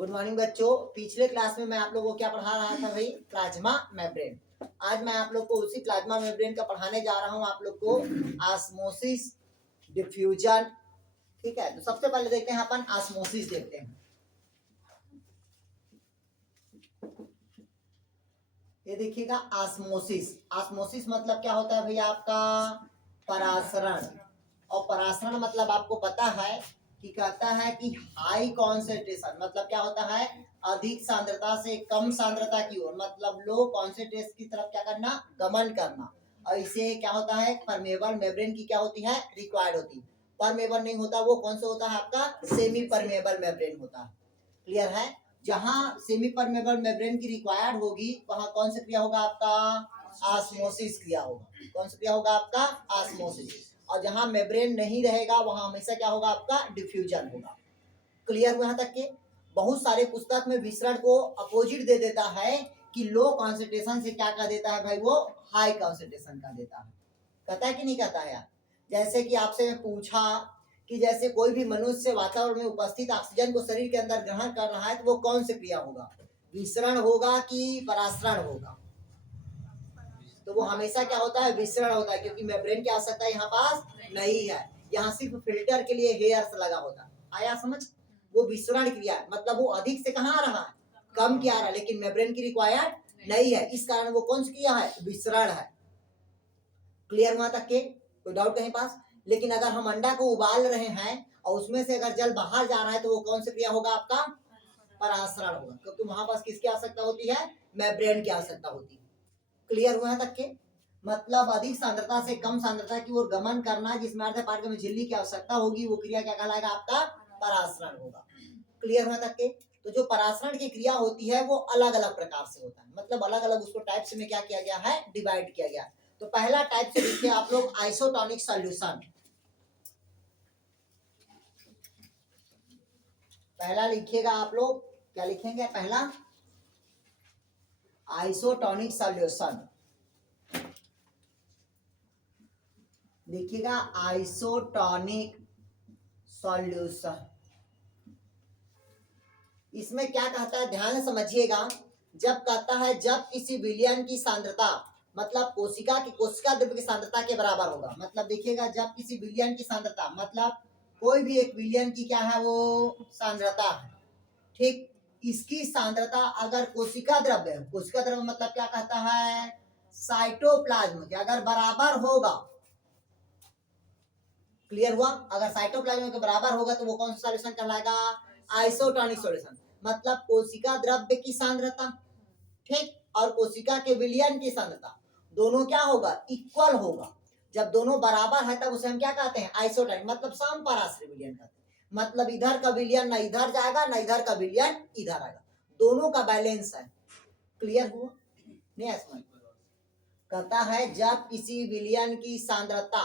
Good morning बच्चों। पिछले class में मैं आप लोगों को क्या पढ़ा रहा था भाई? Plasma membrane. आज मैं आप लोग को उसी प्लाज्मा मेम्ब्रेन का पढ़ाने जा रहा हूं आप लोग को ऑस्मोसिस, डिफ्यूजन। ठीक है, तो सबसे पहले देखते हैं अपन ऑस्मोसिस देखते हैं। ये देखिएगा ऑस्मोसिस। ऑस्मोसिस मतलब क्या होता है भैया? आपका परासरण। और परासरण मतलब आपको पता है कि कहता है कि हाई कॉन्सेंट्रेशन मतलब क्या होता है? अधिक सांद्रता से कम सांद्रता की ओर, मतलब लो कॉन्सेंट्रेशन की तरफ क्या करना? गमन करना। और इसे क्या होता है? परमेबल मेम्ब्रेन की क्या होती है? रिक्वायर्ड होती है। परमेबल नहीं होता वो कौन सा होता है? आपका सेमी परमेबल मेम्ब्रेन होता है। क्लियर है? जहां सेमी परमेबल मेम्ब्रेन की रिक्वायर्ड होगी वहां कौन सा क्रिया होगा? आपका ऑस्मोसिस क्रिया होगा। कौन सा क्रिया होगा? आपका ऑस्मोसिस। और जहां मेम्ब्रेन नहीं रहेगा वहां हमेशा क्या होगा? आपका डिफ्यूजन होगा। क्लियर हुआ? यहाँ तक के बहुत सारे पुस्तक में विसरण को अपोजिट दे देता है कि लो कॉन्सेंट्रेशन से क्या कर देता है भाई? वो हाई कॉन्सेंट्रेशन कर देता है। कहता है कि नहीं कहता है यार? जैसे कि आपसे मैं पूछा कि जैसे कोई भी मनुष्य वातावरण में उपस्थित ऑक्सीजन को शरीर के अंदर ग्रहण कर रहा है तो वो कौन सी क्रिया होगा? विसरण होगा कि परासरण होगा? तो वो हमेशा क्या होता है? विसरण होता है, क्योंकि मेम्ब्रेन की आवश्यकता यहाँ पास नहीं है। यहाँ सिर्फ फिल्टर के लिए हेयर्स लगा होता है। आया समझ? वो विसरण क्रिया है, मतलब वो अधिक से कहाँ आ रहा है? कम क्या आ रहा है, लेकिन मेम्ब्रेन की रिक्वायर्ड नहीं है। इस कारण वो कौन सी क्रिया है? विसरण है। क्लियर वहां तक के? कोई डाउट कहीं पास? लेकिन अगर हम अंडा को उबाल रहे हैं और उसमें से अगर जल बाहर जा रहा है तो वो कौन सी क्रिया होगा? आपका परासरण होगा, क्योंकि वहां पास किसकी आवश्यकता होती है? मेम्ब्रेन की आवश्यकता होती है। क्लियर हुआ तक के? मतलब अधिक सांद्रता से कम सांद्रता की ओर गमन करना, जिसमें अर्ध पार्क में झिल्ली की आवश्यकता होगी, वो क्रिया क्या कहलाएगा? आपका परासरण होगा। क्लियर हुआ तक के? तो जो परासरण की क्रिया होती है वो अलग अलग प्रकार से होता है, मतलब अलग अलग उसको टाइप्स में क्या किया गया है? डिवाइड किया गया है। तो पहला टाइप से लिखिए आप लोग आइसोटोनिक सॉल्यूशन। पहला लिखिएगा आप लोग, क्या लिखेंगे? पहला आइसोटोनिक सॉल्यूशन देखिएगा, आइसोटोनिक सॉल्यूशन। इसमें क्या कहता है? ध्यान से समझिएगा। जब कहता है जब किसी विलयन की सांद्रता मतलब कोशिका द्रव्य की सांद्रता के बराबर होगा, मतलब देखिएगा जब किसी विलयन की सांद्रता मतलब कोई भी एक विलयन की क्या है? वो सांद्रता है। ठीक, इसकी सांद्रता अगर कोशिका द्रव्य मतलब क्या कहता है? साइटोप्लाज्म के अगर बराबर होगा। क्लियर हुआ? अगर साइटोप्लाज्म के बराबर होगा तो वो कौन सा सॉल्यूशन कहलाएगा? Isotonic solution. मतलब कोशिका द्रव्य की सांद्रता, ठीक, और कोशिका के विलयन की सांद्रता दोनों क्या होगा? इक्वल होगा। जब दोनों बराबर है तब उसे हम क्या कहते हैं? आइसोटोनिक, मतलब समपराश्रय विलयन कहते हैं। मतलब इधर का विलयन ना इधर जाएगा ना इधर का विलयन इधर आएगा, दोनों का बैलेंस है। क्लियर हुआ? नहीं समझ? कहता है जब किसी विलयन की सांद्रता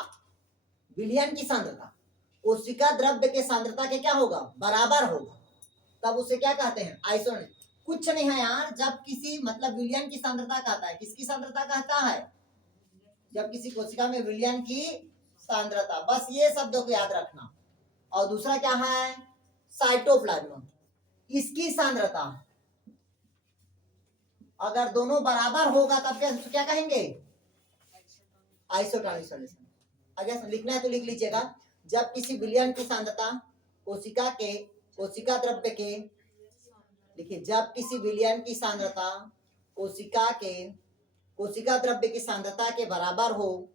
कोशिका द्रव्य के सांद्रता के क्या होगा? बराबर होगा, तब उसे क्या कहते हैं? आइसोटोनिक। कुछ नहीं है यार, जब किसी मतलब विलयन की सांद्रता कहता है, किसकी सांद्रता कहता है? जब किसी कोशिका में विलयन की सांद्रता, बस ये शब्दों को याद रखना। और दूसरा क्या है? साइटोप्लाज्म, इसकी सांद्रता अगर दोनों बराबर होगा तब क्या कहेंगे? Isotonic solution. अगर लिखना है तो लिख लीजिएगा। जब किसी विलयन की सांद्रता कोशिका द्रव्य के, देखिए, जब किसी विलयन की सांद्रता कोशिका द्रव्य की सांद्रता के बराबर हो,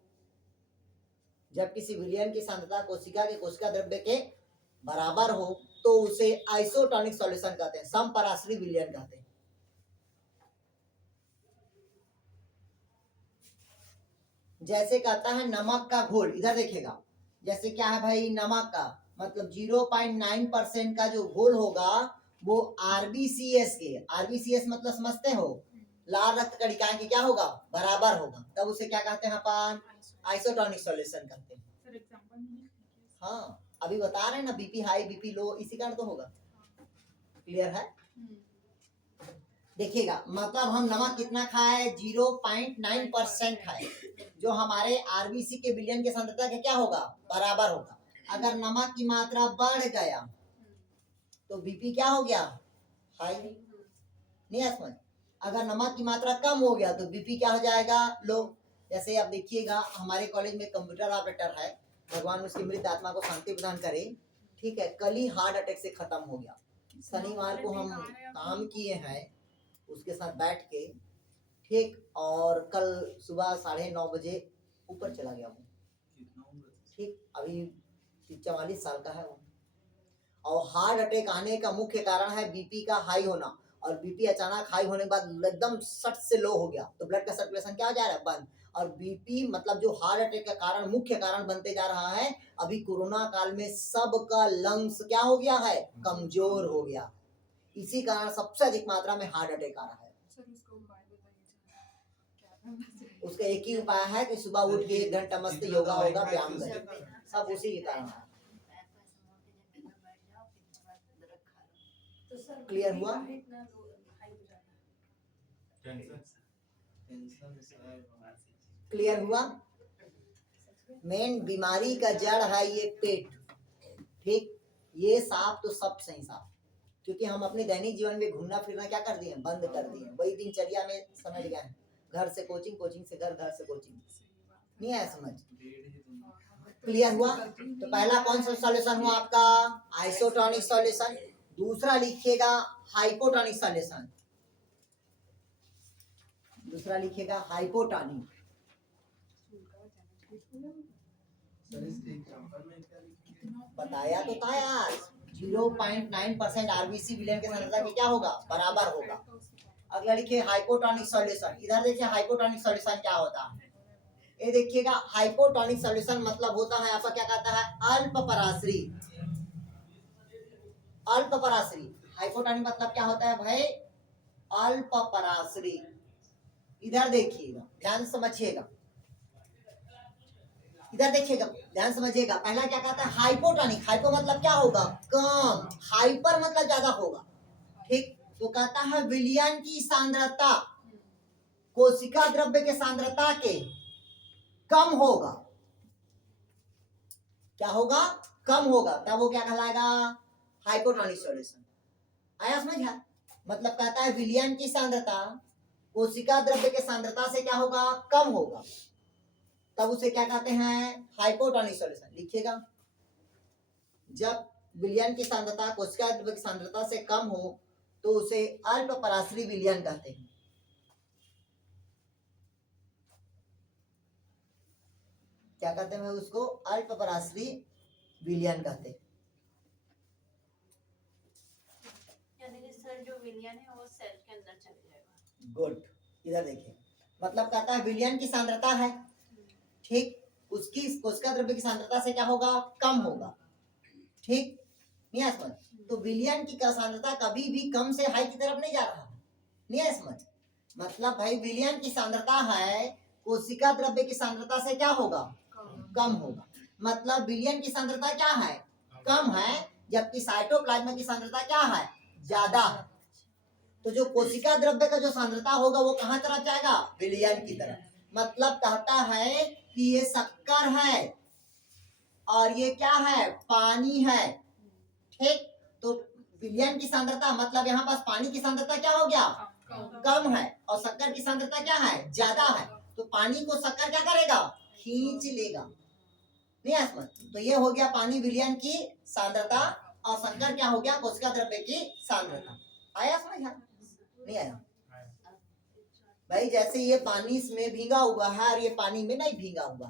जब किसी विलयन की सांद्रता कोशिका द्रव्य के बराबर हो तो उसे आइसोटोनिक सॉल्यूशन कहते हैं, समपराश्रयी विलयन कहते हैं। जैसे कहता है नमक का घोल, इधर देखिएगा, जैसे क्या है भाई? नमक का मतलब 0.9% का जो घोल होगा वो आरबीसीएस मतलब समझते हो? लाल रक्त कणिकाएं की क्या होगा? बराबर होगा, तब उसे क्या कहते हैं अपन? आइसोटोनिक सॉल्यूशन कहते हैं। हाँ, अभी बता रहे हैं ना, बीपी हाई बीपी लो, इसी कारण तो होगा। क्लियर है? देखिएगा, मतलब हम नमक कितना खाए? 0.9% खाए, जो हमारे आरबीसी के विलयन के सांद्रता के क्या होगा? बराबर होगा। अगर नमक की मात्रा बढ़ गया तो बीपी क्या हो गया? हाई, नहीं है समझ। अगर नमक की मात्रा कम हो गया तो बीपी क्या हो जाएगा, लो। जैसे आप देखिएगा हमारे कॉलेज में कंप्यूटर ऑपरेटर है, भगवान उसकी मृत आत्मा को शांति प्रदान करे, ठीक है, कल ही हार्ट अटैक से खत्म हो गया। शनिवार को हम काम किए हैं उसके साथ बैठ के, ठीक, और कल सुबह 9:30 बजे ऊपर चला गया वो, ठीक, अभी 44 साल का है वो। और हार्ट अटैक आने का मुख्य कारण है बीपी का हाई होना, और बीपी अचानक हाई होने के बाद एकदम सट से लो हो गया तो ब्लड का सर्कुलेशन क्या हो जा रहा है, बंद। और बीपी मतलब जो हार्ट अटैक का कारण, मुख्य कारण बनते जा रहा है। अभी कोरोना काल में सबका लंग्स क्या हो गया है, कमजोर हो गया, इसी कारण सबसे अधिक मात्रा में हार्ट अटैक आ रहा है। उसका एक ही उपाय है कि सुबह उठ के 1 घंटा मस्त योगा होगा, व्यायाम करें, सब उसी के कारण है। क्लियर हुआ? क्लियर हुआ? मेन बीमारी का जड़ है ये पेट, ठीक, ये साफ तो सब सही साफ, क्योंकि हम अपने दैनिक जीवन में घूमना फिरना क्या कर दिए, बंद कर दिए, वही दिनचर्या में समझ गए हैं, घर से कोचिंग, कोचिंग से घर, घर से कोचिंग, नहीं आया समझ। क्लियर हुआ? तो पहला कौन सा सॉल्यूशन हुआ आपका, आइसोटोनिक सॉल्यूशन। दूसरा लिखिएगा हाइपोटोनिक सॉल्यूशन, दूसरा लिखिएगा हाइपोटोनिक। बताया तो था यार, 0.9% आरबीसी विलयन के सांद्रता के क्या होगा, बराबर होगा। अगला लिखिए हाइपोटोनिक सॉल्यूशन। इधर देखिए हाइपोटोनिक सॉल्यूशन क्या होता है, ये देखिएगा हाइपोटोनिक सॉल्यूशन मतलब होता है आपका क्या कहता है, अल्प पराश्री। अल्प पराश्री, हाइपोटोनिक मतलब क्या होता है भाई, अल्प पराश्री। इधर देखिएगा, ध्यान समझिएगा, इधर देखिएगा, ध्यान समझिएगा। पहला क्या कहता है, हाइपोटोनिक। हाइपो मतलब क्या होगा, कम, हाइपर मतलब ज्यादा होगा, ठीक। तो कहता है विलयन की सांद्रता कोशिका द्रव्य के सांद्रता के कम होगा, क्या होगा, कम होगा, तब वो क्या कहलाएगा, हाइपोटोनिक सॉल्यूशन। आया समझ है? मतलब कहता है विलयन की सांद्रता कोशिका द्रव्य के सांद्रता से क्या होगा, कम होगा, तब उसे क्या कहते हैं, हाइपोटोनिक सॉल्यूशन। लिखिएगा, जब विलयन की सांद्रता कोशिका द्रव्य की सांद्रता से कम हो तो उसे अल्प पराश्री विलयन कहते हैं। क्या कहते हैं उसको, अल्प पराश्री विलयन कहते हैं। यानी सर जो विलयन है वो सेल के अंदर चले जाएगा। गुड, इधर देखिए, मतलब कहता है विलयन की सांद्रता है, ठीक, उसकी कोशिका द्रव्य की सांद्रता से क्या होगा, कम होगा, ठीक, नहीं है समझ। तो विलयन की सांद्रता कभी भी कम से हाई की तरफ नहीं जा रहा, नहीं है समझ। मतलब भाई विलयन की सांद्रता है कोशिका द्रव्य की सांद्रता से क्या होगा, कम होगा। मतलब विलयन की सांद्रता क्या है, कम है, जबकि साइटोप्लाज्म की सांद्रता क्या है, ज्यादा है। तो जो कोशिका द्रव्य का जो सांद्रता होगा वो कहां तरफ जाएगा, विलयन की तरफ। मतलब कहता है कि ये शक्कर है और ये क्या है, पानी है, ठीक। तो विलयन की सांद्रता मतलब यहाँ पास पानी की सांद्रता क्या हो गया, कम है, और शक्कर की सांद्रता क्या है, ज्यादा है। तो पानी को शक्कर क्या करेगा, खींच लेगा, नहीं है समझ। तो ये हो गया पानी विलयन की सांद्रता, और शक्कर क्या हो गया, कोशिका द्रव्य की सांद्रता। आया समझ, नहीं आया भाई। जैसे ये पानी में भींगा हुआ है और ये पानी में नहीं भींगा हुआ,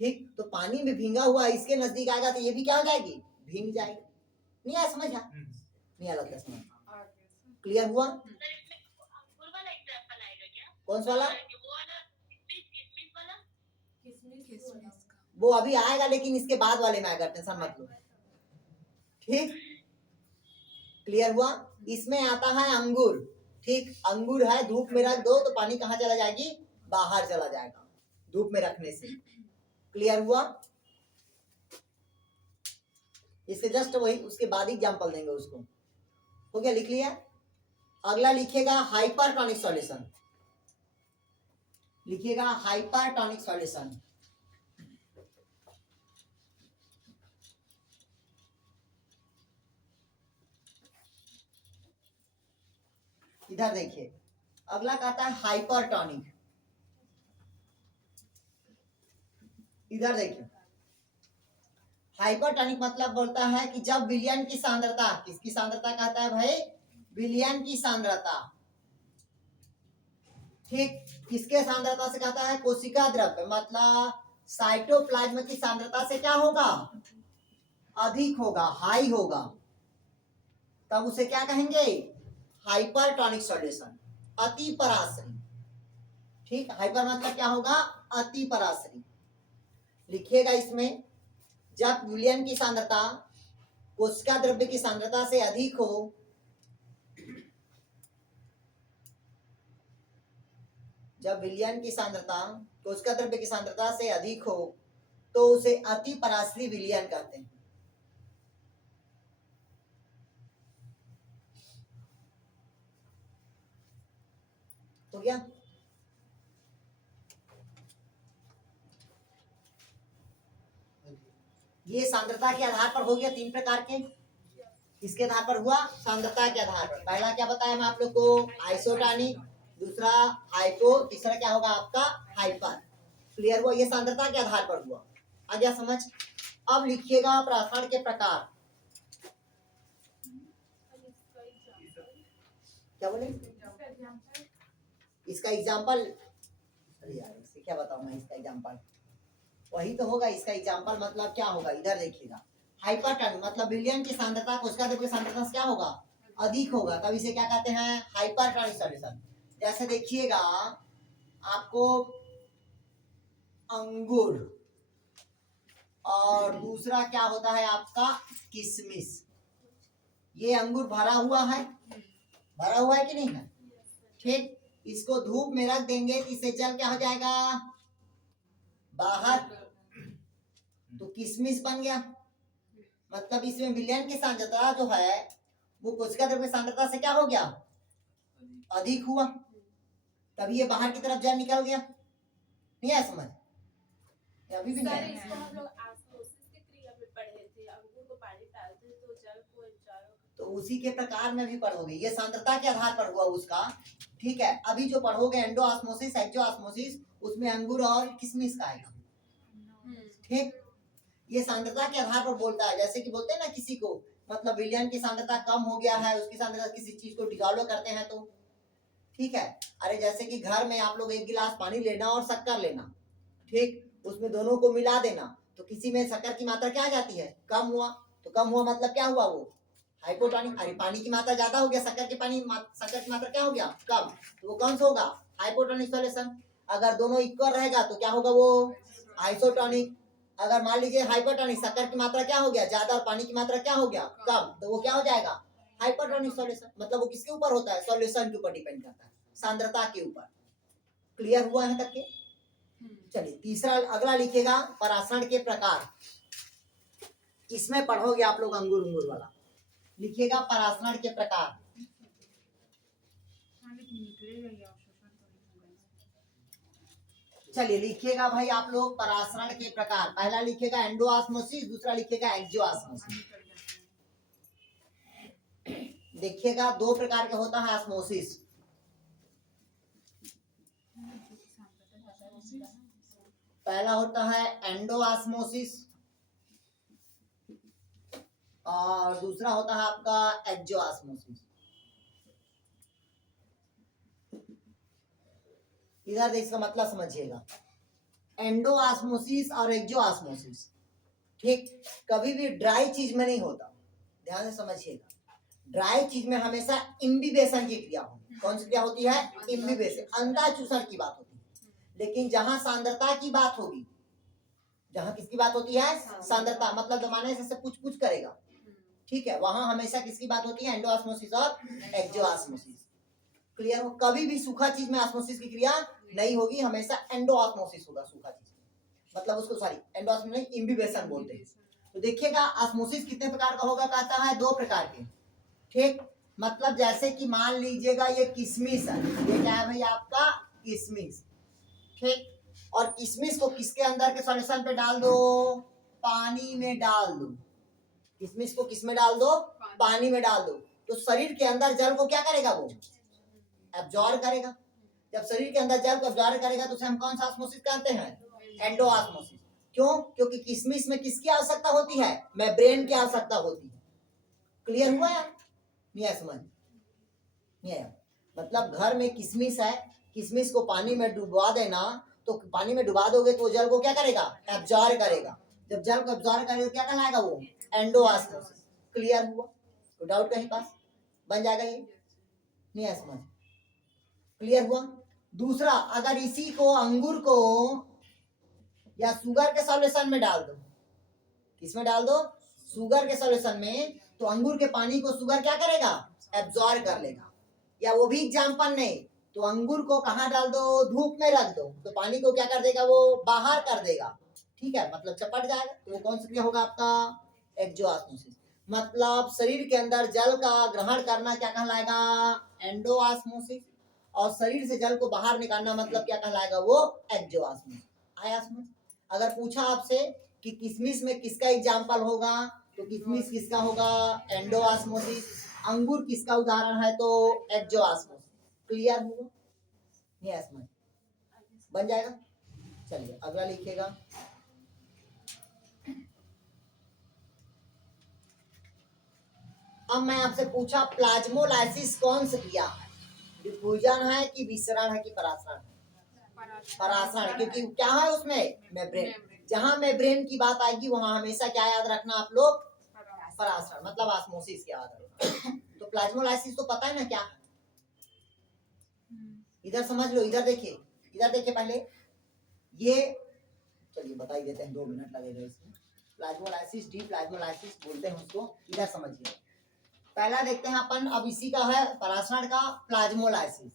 ठीक। तो पानी में भींगा हुआ इसके नजदीक आएगा तो ये भी क्या हो जाएगी, भींग जाएगी, नहीं आया समझ, नहीं आया लगता समझ। क्लियर हुआ? कौन सा वाला, वो अभी आएगा, लेकिन इसके बाद वाले में आएगा, टेंशन मत लो, ठीक। क्लियर हुआ? इसमें आता है अंगूर, ठीक। अंगूर है, धूप में रख दो तो पानी कहाँ चला जाएगी, बाहर चला जाएगा, धूप में रखने से। क्लियर हुआ? इससे जस्ट वही उसके बाद ही एग्जाम्पल देंगे उसको, हो गया, लिख लिया। अगला लिखिएगा हाइपरटोनिक सॉल्यूशन, लिखिएगा हाइपरटोनिक सॉल्यूशन। इधर देखिए, अगला कहता है हाइपरटोनिक। इधर देखिए, हाइपरटोनिक मतलब बोलता है कि जब विलयन की सांद्रता, किसकी सांद्रता कहता है भाई, विलयन की सांद्रता, ठीक, किसके सांद्रता से कहता है, कोशिका द्रव्य मतलब साइटोप्लाज्म की सांद्रता से क्या होगा, अधिक होगा, हाई होगा, तब उसे क्या कहेंगे, हाइपरटोनिक सॉल्यूशन, अति पराश्री। ठीक, हाइपर मतलब क्या होगा, अति पराश्री। लिखिएगा इसमें, जब विलयन की सांद्रता कोशिका द्रव्य की सांद्रता से अधिक हो, जब विलयन की सांद्रता कोशिका द्रव्य की सांद्रता से अधिक हो तो उसे अति पराश्री विलयन कहते हैं। तो क्या ये सांद्रता के आधार पर हो गया, तीन प्रकार के, किसके आधार पर हुआ, सांद्रता के आधार पर। पहला क्या बताया मैं आप लोग को, आइसोटोनिक, दूसरा हाइपो, तीसरा क्या होगा आपका, हाइपर। क्लियर हुआ, ये सांद्रता के आधार पर हुआ, आ गया समझ। अब लिखिएगा प्रसारण के प्रकार, क्या बोले, इसका एग्जाम्पल, इससे क्या बताऊं मैं, इसका एग्जाम्पल वही तो होगा, इसका एग्जाम्पल मतलब क्या होगा, इधर देखिएगा, हाइपरटोनिक मतलब विलयन की सांद्रता कोशिका द्रव्य की सांद्रता से क्या होगा, अधिक होगा, तब इसे क्या कहते हैं, हाइपरटोनिक सॉल्यूशन। जैसे देखिएगा आपको अंगूर, और दूसरा क्या होता है आपका किशमिश, ये अंगूर भरा हुआ है, भरा हुआ है कि नहीं है, ठीक, इसको धूप में रख देंगे तो इससे जल क्या हो जाएगा, बाहर, तो किशमिश बन गया। मतलब इसमें विलयन की सांद्रता जो है वो कोशिका द्रव्य सांद्रता से क्या हो गया, अधिक हुआ, तभी ये बाहर की तरफ जल निकल गया। नहीं है समझ, अभी भी नहीं है। तो उसी के प्रकार में भी पढ़ोगे, ये सांद्रता के आधार पर हुआ उसका, ठीक है। अभी जो पढ़ोगे एंडोऑस्मोसिस, एक्सोऑस्मोसिस, उसमें अंगूर और किशमिश का आएगा, ठीक। ये सांद्रता के आधार पर बोलता है, जैसे कि बोलते हैं ना किसी को, मतलब विलयन की सांद्रता कम हो गया है, उसकी सांद्रता किसी चीज को डिसॉल्व करते हैं तो, ठीक है। अरे जैसे कि घर में आप लोग एक गिलास पानी लेना और शक्कर लेना, ठीक, उसमें दोनों को मिला देना, तो किसी में शक्कर की मात्रा क्या आ जाती है, कम हुआ, तो कम हुआ मतलब क्या हुआ, वो हाइपोटोनिक। अरे पानी की मात्रा ज्यादा हो गया, शक्कर की मात्रा क्या हो गया, कम, तो वो कौन सा होगा, हाइपोटोनिक सॉल्यूशन। अगर दोनों इक्वल रहेगा तो क्या होगा, वो आइसोटोनिक। अगर मान लीजिए हाइपोटोनिक, शक्कर की मात्रा क्या हो गया, ज्यादा, और पानी की मात्रा क्या हो गया, कम, तो वो क्या हो जाएगा, हाइपोटोनिक सॉल्यूशन। मतलब वो किसके ऊपर होता है, सॉल्यूशन के ऊपर डिपेंड करता है, सांद्रता के ऊपर। क्लियर हुआ है तक के। चलिए तीसरा, अगला लिखिएगा परासरण के प्रकार, इसमें पढ़ोगे आप लोग अंगूर वाला, लिखिएगा परासरण के प्रकार। चलिए लिखिएगा भाई आप लोग परासरण के प्रकार, पहला लिखिएगा एंडोऑस्मोसिस, दूसरा लिखिएगा एक्सोऑस्मोसिस। देखिएगा दो प्रकार का होता है ऑस्मोसिस, पहला होता है एंडोऑस्मोसिस और दूसरा होता है आपका एक्सोऑस्मोसिस। इधर इसका मतलब समझिएगा, एंडोऑस्मोसिस और एक्सोऑस्मोसिस, ठीक, कभी भी ड्राई चीज में नहीं होता, ध्यान से समझिएगा। ड्राई चीज में हमेशा इम्बिबेशन की क्रिया होती, कौन सी क्रिया होती है, इम्बिबेशन, अंधा चूषण की बात होती है। लेकिन जहां सांद्रता की बात होगी, जहां किसकी बात होती है, सांद्रता, मतलब जमाने से कुछ कुछ करेगा, ठीक है, वहां हमेशा किसकी बात होती है, एंडोऑस्मोसिस और एक्सोऑस्मोसिस। क्लियर हो, कभी भी सूखा चीज में ऑस्मोसिस की क्रिया नहीं होगी, हमेशा एंडोऑस्मोसिस होगा सूखा चीज, मतलब उसको सॉरी एंडोऑस्मोसिस नहीं, इम्बिबेशन बोलते हैं। तो देखिएगा ऑस्मोसिस कितने प्रकार का होगा, कहता है दो प्रकार के, ठीक। मतलब जैसे कि मान लीजिएगा ये किशमिश है, ये क्या है भाई आपका किशमिश, ठीक, और किशमिश को किसके अंदर के सॉल्यूशन पे डाल दो, पानी में डाल दो, किशमिश को किस में डाल दो, पानी में डाल दो, तो शरीर के अंदर जल को क्या करेगा, वो एब्जॉर्ब करेगा। जब शरीर के अंदर जल को एब्जॉर्ब करेगा तो उसे हम कौन सा ऑस्मोसिस कहते हैं? एंडोऑस्मोसिस। क्यों? क्योंकि किशमिश में किसकी आवश्यकता होती है? मेम्ब्रेन की आवश्यकता होती है। क्लियर हुआ यार? नहीं आया समझ? नहीं आया? मतलब घर में किशमिश है, किशमिश को पानी में डुबा देना, तो पानी में डुबा दोगे तो जल को क्या करेगा? एब्जॉर्ब करेगा। जब जल को एब्जॉर्ब करेगा तो क्या कहलाएगा वो? एंडोऑस्मोसिस। क्लियर हुआ? तो डाउट कहीं पास? बन जाएगा ये? नहीं आया समझ? क्लियर हुआ? दूसरा, अगर इसी को अंगूर को या शुगर के सॉल्यूशन में डाल दो, किसमें डाल दो? शुगर के सॉल्यूशन में, तो अंगूर के पानी को शुगर क्या करेगा? एब्जॉर्ब कर लेगा। या वो भी एग्जाम्पल नहीं, तो अंगूर को कहाँ डाल दो? धूप में रख दो, तो पानी को क्या कर देगा? वो बाहर कर देगा। ठीक है, मतलब चपट जाएगा। तो वो कौन सा क्रिया होगा आपका? एक्सोऑस्मोसिस। मतलब शरीर के अंदर जल का ग्रहण करना क्या कहलाएगा? एंडोऑस्मोसिस। और शरीर से जल को बाहर निकालना मतलब क्या कहलाएगा? वो एक्सोऑस्मोसिस। आया समझ? अगर पूछा आपसे कि किशमिश में किसका एग्जाम्पल होगा, तो किशमिश किसका होगा? एंडोऑस्मोसिस। अंगूर किसका उदाहरण है? तो एक्सोऑस्मोसिस। क्लियर हुआ? नहीं है समझ? बन जाएगा? चलिए अगला लिखिएगा। अब मैं आपसे पूछा प्लाज्मोलाइसिस कौन सी क्रिया है? डिफ्यूजन है कि विसरण है कि परासरण है? परासरण। क्योंकि क्या है उसमें? मेम्ब्रेन। जहां मेम्ब्रेन की बात आएगी वहां हमेशा क्या याद रखना आप लोग? परासरण, मतलब ऑस्मोसिस की याद रखना। तो प्लाज्मोलाइसिस तो पता है ना क्या? इधर समझ लो, इधर देखिए, इधर देखिए पहले ये, चलिए बता ही देते हैं, 2 मिनट लगेगा इसमें। प्लाज्मोलाइसिस, डी प्लाज्मोलाइसिस बोलते हैं उसको। इधर समझिए, पहला देखते हैं अपन, अब इसी का है परासरण का प्लाज्मोलाइसिस।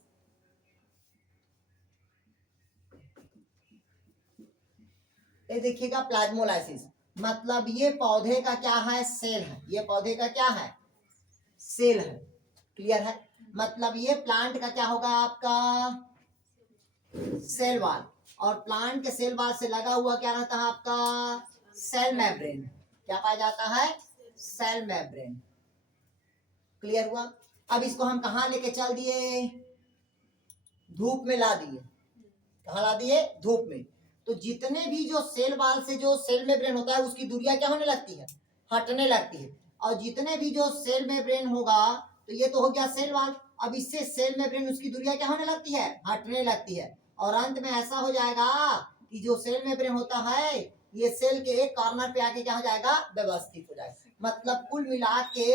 ये देखिएगा प्लाज्मोलाइसिस मतलब ये पौधे का क्या है? सेल है। ये पौधे का क्या है? सेल है। क्लियर है? मतलब ये प्लांट का क्या होगा आपका? Cell wall. और प्लांट के सेल वॉल से लगा हुआ क्या रहता है आपका? Cell membrane. क्या पाया जाता है? Cell membrane. क्लियर हुआ? अब इसको हम कहां लेके चल दिए? धूप में ला दिए। कहां ला दिए? धूप में। तो जितने भी जो सेल वाल से जो सेल मेम्ब्रेन होता है उसकी दूरियां क्या होने लगती है? हटने लगती है। और जितने भी जो सेल मेम्ब्रेन होगा, तो ये तो हो गया सेल वाल। अब इससे सेल मेम्ब्रेन उसकी दूरियां क्या होने लगती है? हटने लगती है। और अंत में ऐसा हो जाएगा कि जो सेल मेम्ब्रेन होता है ये सेल के एक कॉर्नर पे आके क्या हो जाएगा? व्यवस्थित हो जाएगा। मतलब कुल मिला के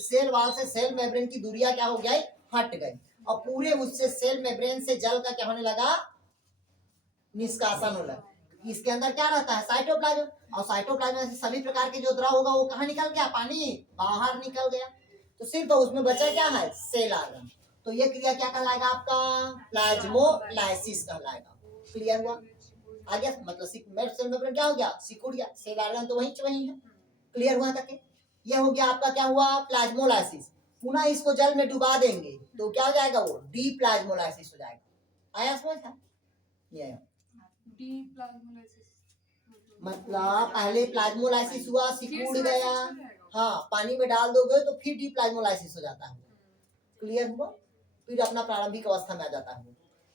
सेल वाल से सेल मेम्ब्रेन की दूरियां क्या हो गई? हट गई। और पूरे उससे सेल मेम्ब्रेन से जल का क्या होने लगा? निष्कासन हो लगा। इसके अंदर क्या रहता है? साइटोप्लाज्म। और साइटोप्लाज्म से सभी प्रकार के जो द्रव होगा वो कहाँ निकल गया? पानी बाहर निकल गया। तो सिर्फ उसमें बचा क्या है? Cell organ. तो ये क्रिया क्या कहलाएगा आपका? प्लाज्मोलाइसिस कहलाएगा। क्लियर हुआ? आ गया? मतलब सेल मेम्ब्रेन क्या हो गया? सिकुड़ गया। सेल आर्गन तो वही है। क्लियर हुआ तक? ये हो गया आपका क्या हुआ? प्लाज्मोलाइसिस। पुनः इसको जल में डुबा देंगे तो क्या हो जाएगा? वो डी प्लाज्मोलाइसिस हो जाएगा। आया समझ? ये आया। मतलब पहले प्लाज्मोलाइसिस हुआ, सिकुड़ गया, हाँ पानी में डाल दोगे तो फिर डी प्लाज्मोलाइसिस हो जाता है। क्लियर हुआ? फिर अपना प्रारंभिक अवस्था में आ जाता है।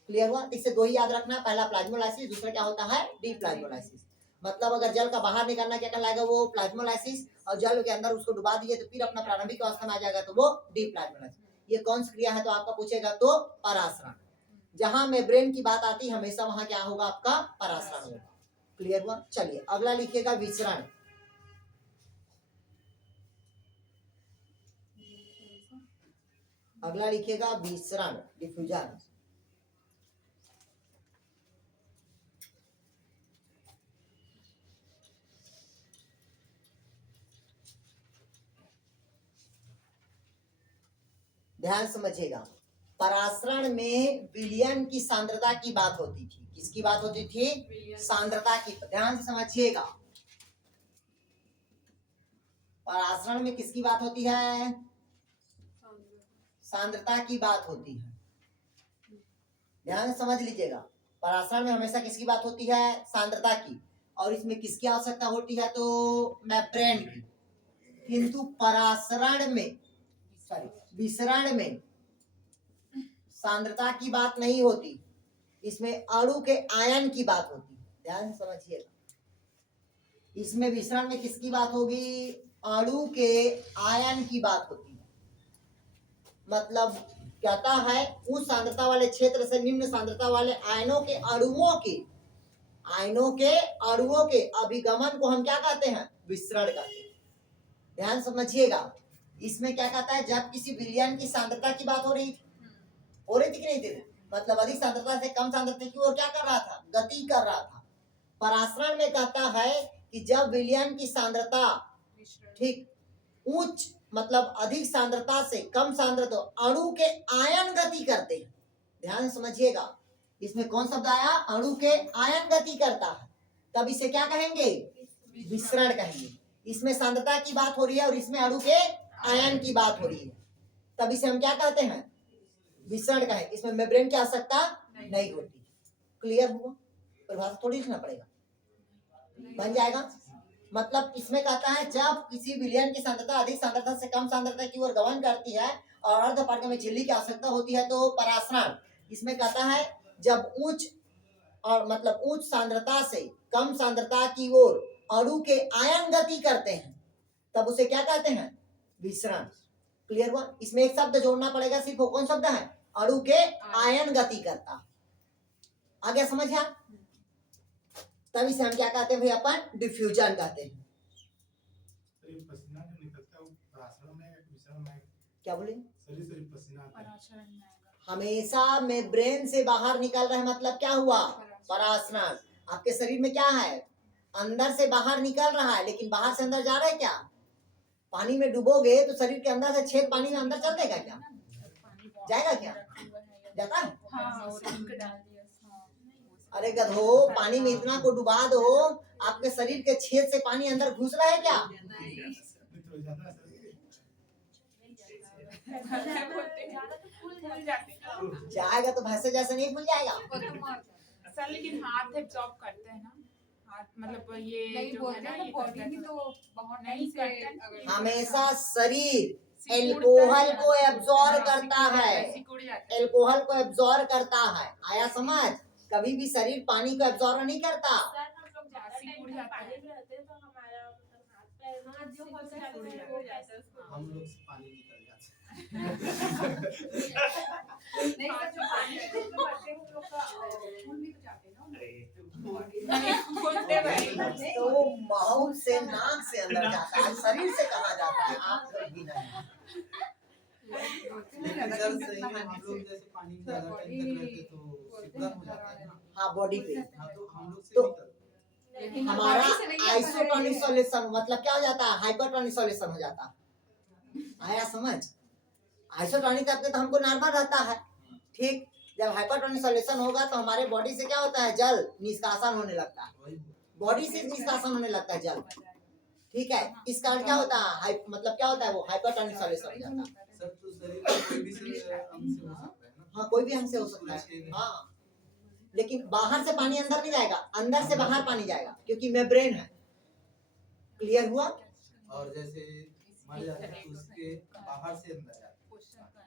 क्लियर हुआ? इससे 2 ही याद रखना, पहला प्लाज्मोलाइसिस, दूसरा क्या होता है? D plasmolysis. मतलब अगर जल का बाहर निकलना क्या कहलाएगा? वो प्लाज्मोलाइसिस। और जल के अंदर उसको डुबा दिए तो फिर अपना प्रारंभिक अवस्था में आ जाएगा तो वो डी प्लाज्मोलाइसिस। ये कौन सी क्रिया है तो आपका पूछेगा तो परासरण। जहां मेम्ब्रेन की बात आती है हमेशा वहां क्या होगा? आपका परासरण होगा। क्लियर हुआ? चलिए अगला लिखिएगा विसरण। अगला लिखिएगा विसरण, डिफ्यूजन। ध्यान समझिएगा, परासरण में विलयन की सांद्रता की बात होती थी। किसकी बात होती थी? सांद्रता की। ध्यान से समझिएगा, परासरण में किसकी बात होती है? सांद्रता की बात होती है। ध्यान से समझ लीजिएगा, परासरण में हमेशा किसकी बात होती है? सांद्रता की। और इसमें किसकी आवश्यकता होती है? तो मेम्ब्रेन की। किंतु परासरण में, सॉरी विसरण में सांद्रता की बात नहीं होती, इसमें अणु के आयन की बात होती है। ध्यान से समझिएगा, इसमें विसरण में किसकी बात होगी? अणु के आयन की बात होती है। मतलब कहता है उच्च सांद्रता वाले क्षेत्र से निम्न सांद्रता वाले आयनों के अणुओं के अभिगमन को हम क्या कहते हैं? विसरण कहते हैं। ध्यान समझिएगा, इसमें क्या कहता है, जब किसी विलयन की सांद्रता की बात हो रही थी कि नहीं थी, मतलब अधिक सांद्रता से कम सांद्रता की ओर क्या कर रहा था? गति कर रहा था। परासरण में कहता है कि जब विलयन की सांद्रता ठीक उच्च मतलब अधिक सांद्रता से कम सांद्रता, अणु के आयन गति करते हैं। ध्यान समझिएगा, इसमें कौन शब्द आया? अणु के आयन गति करता है, तब इसे क्या कहेंगे? विसरण कहेंगे। इसमें सांद्रता की बात हो रही है और इसमें अणु के आयन की बात हो रही है, तब इसे हम क्या कहते हैं? विसरण कहेंगे। इसमें मेम्ब्रेन की आवश्यकता नहीं होती। क्लियर हुआ? परिभाषा थोड़ी लिखना पड़ेगा, बन जाएगा। मतलब इसमें कहता है जब किसी विलयन की सांद्रता अधिक सांद्रता से कम सांद्रता की ओर गमन करती है और अर्धपारगम्य में झिल्ली की आवश्यकता होती है तो परासरण। इसमें कहता है जब उच्च सांद्रता से कम सांद्रता की ओर अणु के आयन गति करते हैं तब उसे क्या कहते हैं? विसरण। क्लियर हुआ? इसमें एक शब्द जोड़ना पड़ेगा, सिर्फ वो कौन शब्द है? अणु के आयन गति करता। आ गया समझ? तब इसे हम क्या कहते हैं भाई? अपन डिफ्यूजन कहते हैं। पसीना जो निकलता है वो परासरण में है, विसरण में है? क्या बोले? शरीर से पसीना आता है। परासरण में आएगा। हमेशा में ब्रेन से बाहर निकल रहा है, मतलब क्या हुआ? परासरण। आपके शरीर में क्या है? अंदर से बाहर निकल रहा है, लेकिन बाहर से अंदर जा रहा है क्या? पानी में डूबोगे तो शरीर के अंदर से छेद पानी में अंदर चल देगा क्या? जाएगा क्या? जाता है? हाँ, और इंक डाल दिया। अरे गधो, पानी में इतना को डुबा दो, आपके शरीर के छेद से पानी अंदर घुस रहा है क्या? जाएगा तो भैंसे जैसे नहीं भूल जाएगा सर, लेकिन हाथ एब्जॉर्ब करते हैं ना, हाथ मतलब ये नहीं जो बोलते है ना, हैं ये बॉडी करते में हैं। तो बहुत नहीं से करते। अगर हमेशा शरीर सिकुड़ता एल्कोहल है। को एब्जॉर्ब करता सिकुड़ जाता है, सिकुड़ जाता है। एल्कोहल को एब्जॉर्ब करता है। आया समझ? कभी भी शरीर पानी को एब्जॉर्ब नहीं करता। सिकुड़ जाता है। हम लोग से पानी निकल जाता है। नहीं सर, जो पानी से जो बच्चे हैं, उन लोग का खून भी तो जाते हैं ना नहीं, खुलते भाई। तो वो माउथ से नाक से अंदर जाता है, शरीर से कहाँ जाता है? आप लोग भी नहीं। लेकिन सर सही में हम लोग जैसे पानी में ज्यादा टाइम तक रहते तो सिकुड़ा हो जाता है ना। हाँ, बॉडी पे। हाँ, तो हम लोग से तो निकल लेकिन हमारा बॉडी से नहीं आता है आइसोटोनिक ये। सॉल्यूशन मतलब क्या हो जाता है? हाइपरटोनिक सॉल्यूशन हो जाता है। आया समझ? आइसोटोनिक करते तो हमको नॉर्मल रहता है, ठीक। जब हाइपरटोनिक सॉल्यूशन होगा तो हमारे बॉडी से क्या होता है? जल निष्कासन होने लगता है, वही बॉडी से निष्कासन होने लगता है जल, ठीक है। इस कारण क्या होता है? मतलब क्या होता है? वो हाइपरटोनिक सॉल्यूशन हो जाता है। सब तो शरीर में कोई भी से अंग से हो सकता है ना। हाँ, कोई भी अंग से हो सकता है। हाँ, लेकिन बाहर से पानी अंदर नहीं जाएगा, अंदर से बाहर पानी जाएगा, क्योंकि मेम्ब्रेन है। क्लियर हुआ? और जैसे मर जाता है तो उसके बाहर से अंदर जाता है।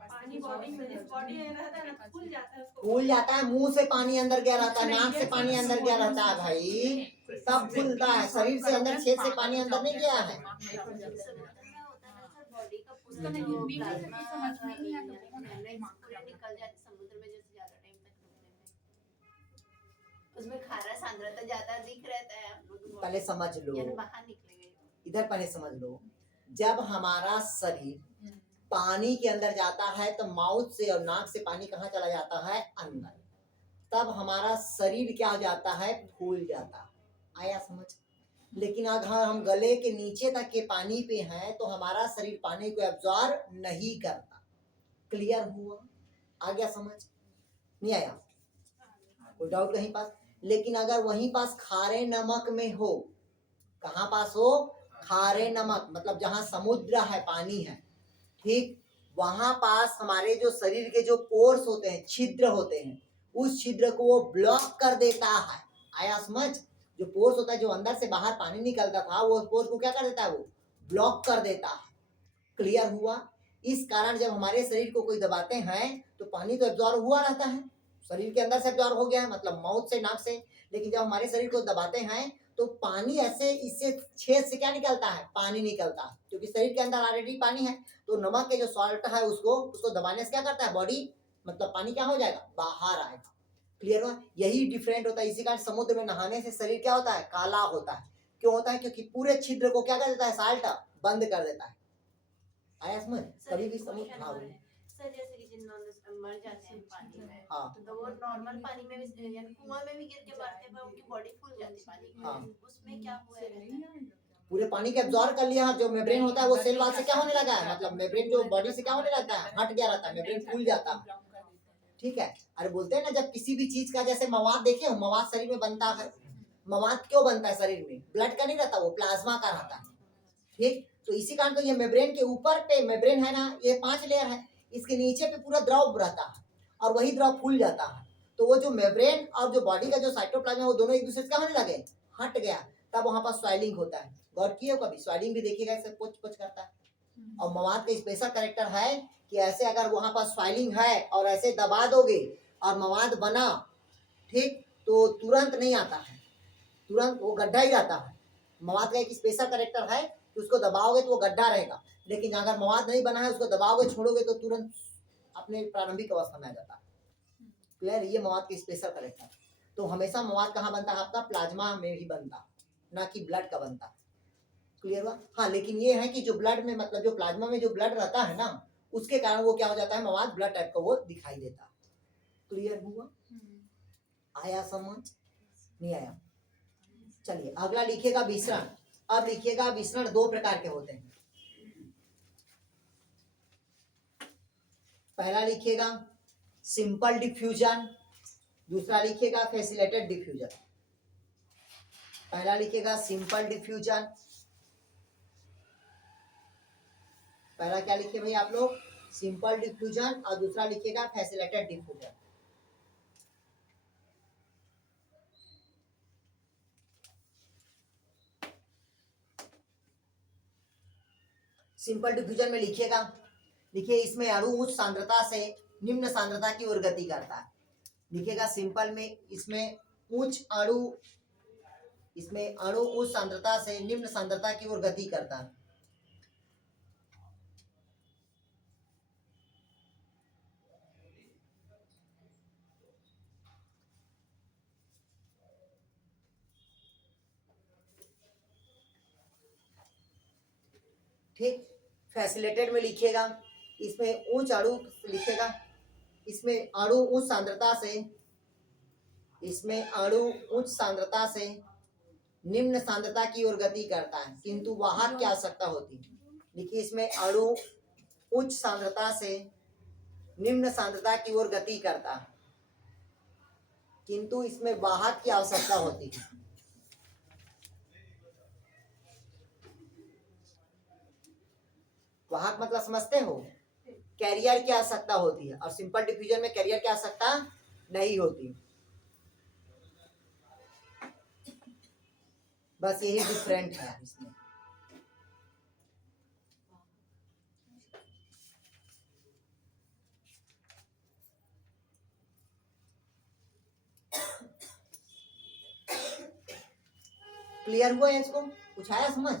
पानी बॉडी में बॉडी में रहता है ना, फूल जाता है उसको। फूल जाता है, मुंह से पानी अंदर गया रहता है, नाक से पानी अंदर गया रहता है भाई, सब फूलता है। शरीर से अंदर छेद से पानी अंदर नहीं गया है। बॉडी का उसका नहीं, हिंदी में से भी समझ में नहीं आता, वो निकल जाते समुद्र में जैसे ज्यादा टाइम तक उसमें खारा सांद्रता ज्यादा दिख रहता है। पहले समझ लो, यानी बाहर निकलेगा। इधर पहले समझ लो, जब हमारा शरीर पानी के अंदर जाता है तो माउथ से और नाक से पानी कहाँ चला जाता है? अंदर। तब हमारा शरीर क्या हो जाता है? फूल जाता है। आया समझ? लेकिन अगर हम गले के नीचे तक के पानी पे हैं तो हमारा शरीर पानी को एब्जॉर्ब नहीं करता। क्लियर हुआ? आ गया समझ? नहीं आया? कोई डाउट कहीं पास? लेकिन अगर वहीं पास खारे नमक में हो, कहाँ पास हो? खारे नमक मतलब जहाँ समुद्र है, पानी है, ठीक, वहां पास हमारे जो शरीर के जो पोर्स होते हैं, छिद्र होते हैं, उस छिद्र को वो ब्लॉक कर देता है। आया समझ? जो पोर्स होता है, जो अंदर से बाहर पानी निकलता था, वो पोर्स को क्या कर देता है? वो ब्लॉक कर देता है। क्लियर हुआ? इस कारण जब हमारे शरीर को कोई दबाते हैं तो पानी तो एब्जॉर्ब हुआ रहता है, शरीर के अंदर से एब्जॉर्ब हो गया है, मतलब माउथ से, नाक से। लेकिन जब हमारे शरीर को दबाते हैं तो पानी ऐसे इससे छेद से क्या निकलता है, पानी निकलता है, क्योंकि शरीर के अंदर ऑलरेडी पानी है। तो नमक के जो सॉल्ट है उसको दबाने से क्या करता है, बॉडी मतलब पानी क्या हो जाएगा, बाहर आएगा। क्लियर हुआ? यही डिफरेंट होता है। इसी कारण समुद्र में नहाने से शरीर क्या होता है, काला होता है। क्यों होता है? क्योंकि पूरे छिद्र को क्या कर देता है, साल्ट बंद कर देता है। आया समझ? कभी भी समुद्र, हाँ सर जैसे कि जिन मर जाते हैं पानी में, हाँ तो वो नॉर्मल पानी में भी यानी कुआं में भी गिर के मरते हैं, पर उनकी बॉडी फूल जाती है पानी में, हाँ। उसमें क्या हुआ है? पूरे पानी के एब्जॉर्ब कर लिया। जो मेम्ब्रेन होता है वो सेल वॉल से क्या होने लगा है, मतलब मेम्ब्रेन जो बॉडी से क्या होने लगता है, हट गया रहता है, मेम्ब्रेन फूल जाता है। ठीक है? अरे बोलते हैं ना, जब किसी भी चीज का जैसे मवाद देखे हो, मवाद शरीर में बनता है। मवाद क्यों बनता है शरीर में? ब्लड का नहीं रहता, वो प्लाज्मा का रहता है। ठीक, तो इसी कारण तो ये मेम्ब्रेन के ऊपर पे मेम्ब्रेन है ना, ये 5 लेयर है, इसके नीचे पे पूरा द्रव रहता है और वही द्रव फूल जाता है। तो वो जो मेम्ब्रेन और जो बॉडी का जो साइटोप्लाज्म है वो दोनों एक दूसरे से क्या होने लगे, हट गया, तब वहां पर स्वेलिंग होता है। गौर किए हो कभी? स्वेलिंग भी देखिएगा, ऐसे कुछ कुछ करता है। और मवाद का स्पेशल कैरेक्टर है कि ऐसे अगर वहां पर स्वेलिंग है और ऐसे दबा दोगे और मवाद बना, ठीक, तो तुरंत नहीं आता है, तुरंत वो गड्ढा ही रहता है। मवाद का एक स्पेशल कैरेक्टर है कि उसको दबाओगे तो वो गड्ढा रहेगा, लेकिन अगर मवाद नहीं बना है, उसको दबाओगे, छोड़ोगे तो तुरंत अपने प्रारंभिक अवस्था में आ जाता है। क्लियर? ये मवाद की स्पेशल कैरेक्टर। तो हमेशा मवाद कहाँ बनता है आपका? प्लाज्मा में ही बनता, ना कि ब्लड का बनता। क्लियर हुआ? हाँ, लेकिन ये है कि जो ब्लड में, मतलब जो प्लाज्मा में जो ब्लड रहता है ना, उसके कारण वो क्या हो जाता है, मवाद ब्लड टाइप का वो दिखाई देता है। क्लियर हुआ? आया समझ? नहीं आया? चलिए अगला लिखिएगा विसरण। अब लिखिएगा विसरण 2 प्रकार के होते हैं। पहला लिखिएगा सिंपल डिफ्यूजन, दूसरा लिखिएगा फैसिलिटेटेड डिफ्यूजन। पहला लिखिएगा सिंपल डिफ्यूजन, पहला क्या लिखिए भाई आप लोग, सिंपल डिफ्यूजन, और दूसरा लिखिएगा फैसिलिटेटेड डिफ्यूजन। सिंपल डिफ्यूजन में लिखिएगा, देखिए इसमें अणु उच्च सांद्रता से निम्न सांद्रता की ओर गति करता है। लिखिएगा सिंपल में इसमें अणु उच्च सांद्रता से निम्न सांद्रता की ओर गति करता है। ठीक, फैसिलिटेटेड में लिखिएगा इसमें उच्च अणु लिखिएगा, इसमें अणु उच्च सांद्रता से निम्न सांद्रता की ओर गति करता है, किंतु वाहक की आवश्यकता होती है। देखिए इसमें अणु उच्च सांद्रता से निम्न सांद्रता की ओर गति करता है, किंतु इसमें वाहक की आवश्यकता होती है। वाहक मतलब समझते हो, कैरियर की आवश्यकता होती है, और सिंपल डिफ्यूजन में कैरियर की आवश्यकता नहीं होती। बस यही डिफरेंट है इसमें। क्लियर हुआ है? इसको कुछ आया समझ?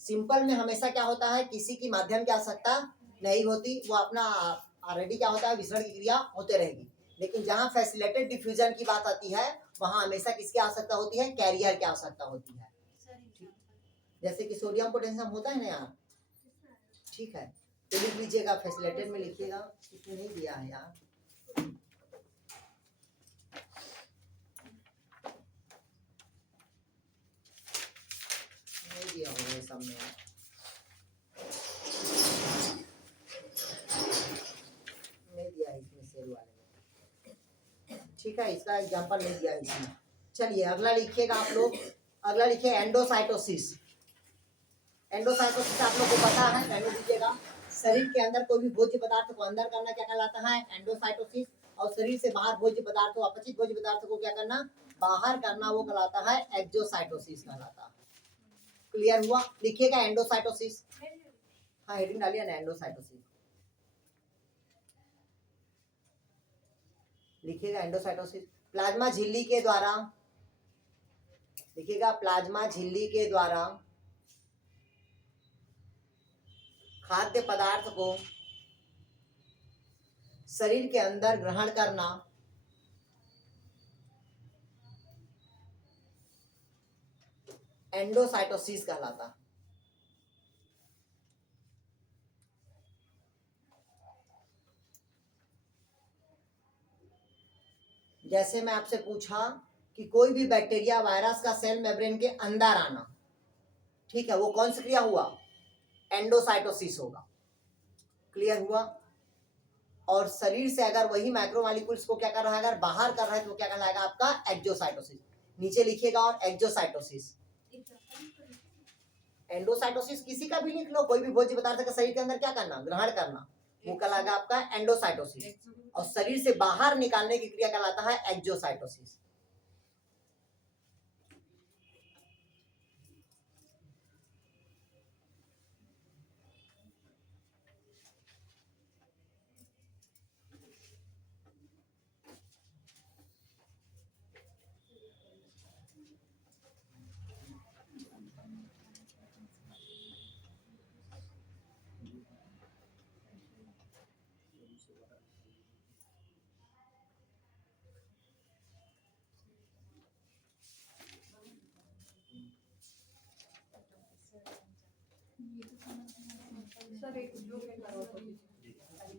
सिंपल में हमेशा क्या होता है, किसी की माध्यम की आवश्यकता नहीं होती, वो अपना ऑलरेडी क्या होता है, विसरण की क्रिया होते रहेगी। लेकिन जहाँ फैसिलिटेटेड डिफ्यूजन की बात आती है, वहां हमेशा किसकी आवश्यकता होती है, कैरियर की आवश्यकता होती है। जैसे कि सोडियम पोटेशियम होता है ना यार, ठीक है, तो लिख लीजिएगा फैसिलिटेटेड में लिखिएगा, इसमें नहीं दिया है यार, नहीं दिया होगा सब में यार, नहीं दिया है इसमें सेल वाले में। ठीक है, इसका एग्जांपल नहीं दिया है इसमें। चलिए अगला लिखिएगा आप लोग, अगला लिखिए एंडोसाइटोसिस। एंडोसाइटोसिस आप लोग को पता है, एंडो दीजिएगा, शरीर के अंदर कोई भी भोज्य पदार्थ को अंदर करना क्या कहलाता है, एंडोसाइटोसिस, और शरीर से बाहर भोज्य पदार्थ को, अपचित भोज्य पदार्थ को क्या करना, बाहर करना, वो कहलाता है एक्सोसाइटोसिस कहलाता है। क्लियर हुआ? लिखिएगा एंडोसाइटोसिस, हाँ हेडिंग डालिए ना, एंडोसाइटोसिस। लिखिएगा एंडोसाइटोसिस। प्लाज्मा झिल्ली के द्वारा, लिखिएगा प्लाज्मा झिल्ली के द्वारा खाद्य पदार्थ को शरीर के अंदर ग्रहण करना एंडोसाइटोसिस कहलाता है। जैसे मैं आपसे पूछा कि कोई भी बैक्टीरिया वायरस का सेल मेम्ब्रेन के अंदर आना, ठीक है, वो कौन सी क्रिया हुआ? एंडोसाइटोसिस होगा। क्लियर हुआ? और शरीर से अगर वही माइक्रोमॉलिक्यूल्स को क्या कर रहा है, अगर बाहर कर रहा है तो क्या कहलाएगा आपका? एक्जोसाइटोसिस। नीचे लिखिएगा और एक्जोसाइटोसिस। एंडोसाइटोसिस किसी का भी लिख लो, कोई भी भोज्य पदार्थ का शरीर के अंदर क्या करना? ग्रहण करना, वो कहलाएगा आपका एंडोसाइटोसिस। और शरीर से बाहर निकालने की क्रिया कहलाता है एक्जोसाइटोसिस। सर एक जो के करो तो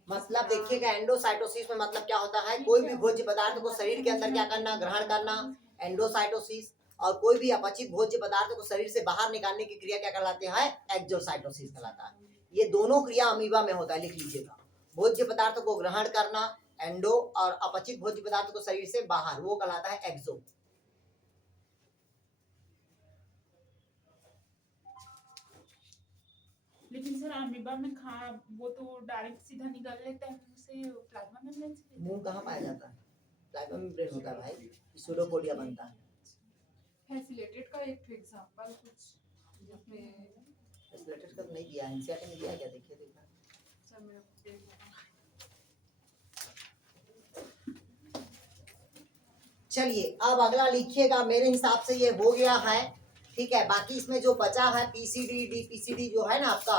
मतलब देखिएगा एंडोसाइटोसिस में मतलब क्या होता है? कोई भी भोज्य पदार्थ को शरीर के अंदर क्या करना? ग्रहण करना, एंडोसाइटोसिस। और कोई भी अपचित भोज्य पदार्थ को शरीर से बाहर निकालने की क्रिया क्या कहलाते हैं? एक्जोसाइटोसिस कहलाता है। ये दोनों क्रिया अमीबा में होता है, लिख लीजिएगा। भोज्य पदार्थ को ग्रहण करना एंडो, और अपचित भोज्य पदार्थ को शरीर से बाहर, वो कहलाता है एक्सो। लेकिन सर अमीबा में वो तो डायरेक्ट सीधा निकल लेता है उसे प्लाज्मा मेम्ब्रेन से। मुंह कहाँ पाया जाता है? प्लाज्मा मेम्ब्रेन होता है भाई, सूडोपोडिया बनता है। फैसिलिटेटेड का एक एग्जांपल कुछ जिसमें फैसिलिटेटेड का तो नहीं दिया, एनसीईआरटी में दिया है क्या? देखिए देखा। सर मेरे को देखना। चलिए अब अगला लिखिएगा। मेरे हिसाब से ये हो गया है, ठीक है। बाकी इसमें जो बचा है पीसीडी, डीपीसीडी जो है ना आपका,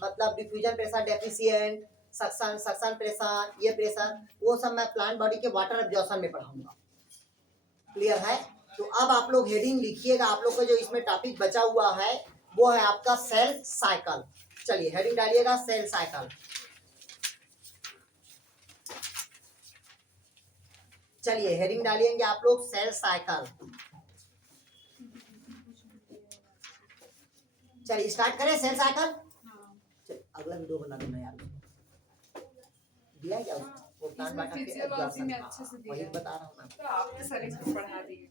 मतलब diffusion pressure deficient, suction pressure, ये प्रेशर, वो सब मैं प्लांट बॉडी के वाटर एब्जॉर्प्शन में पढ़ाऊंगा। क्लियर है? तो अब आप लोग हेडिंग लिखिएगा। आप लोग को जो इसमें टॉपिक बचा हुआ है वो है आपका सेल साइकिल। चलिए हेडिंग डालिएगा सेल साइकिल। चलिए हेडिंग डालिएंगे आप लोग सेल साइकिल। चलिए स्टार्ट करें सेल साइकिल। अगला वीडियो बना दूंगा यार, दिया क्या उसको? वो प्लांट इसमें बाटा के फिजियोलॉजी में absorption, अच्छे से वही दिया बता रहा हूँ मैं। तो आपने सर इसको पढ़ा दिए।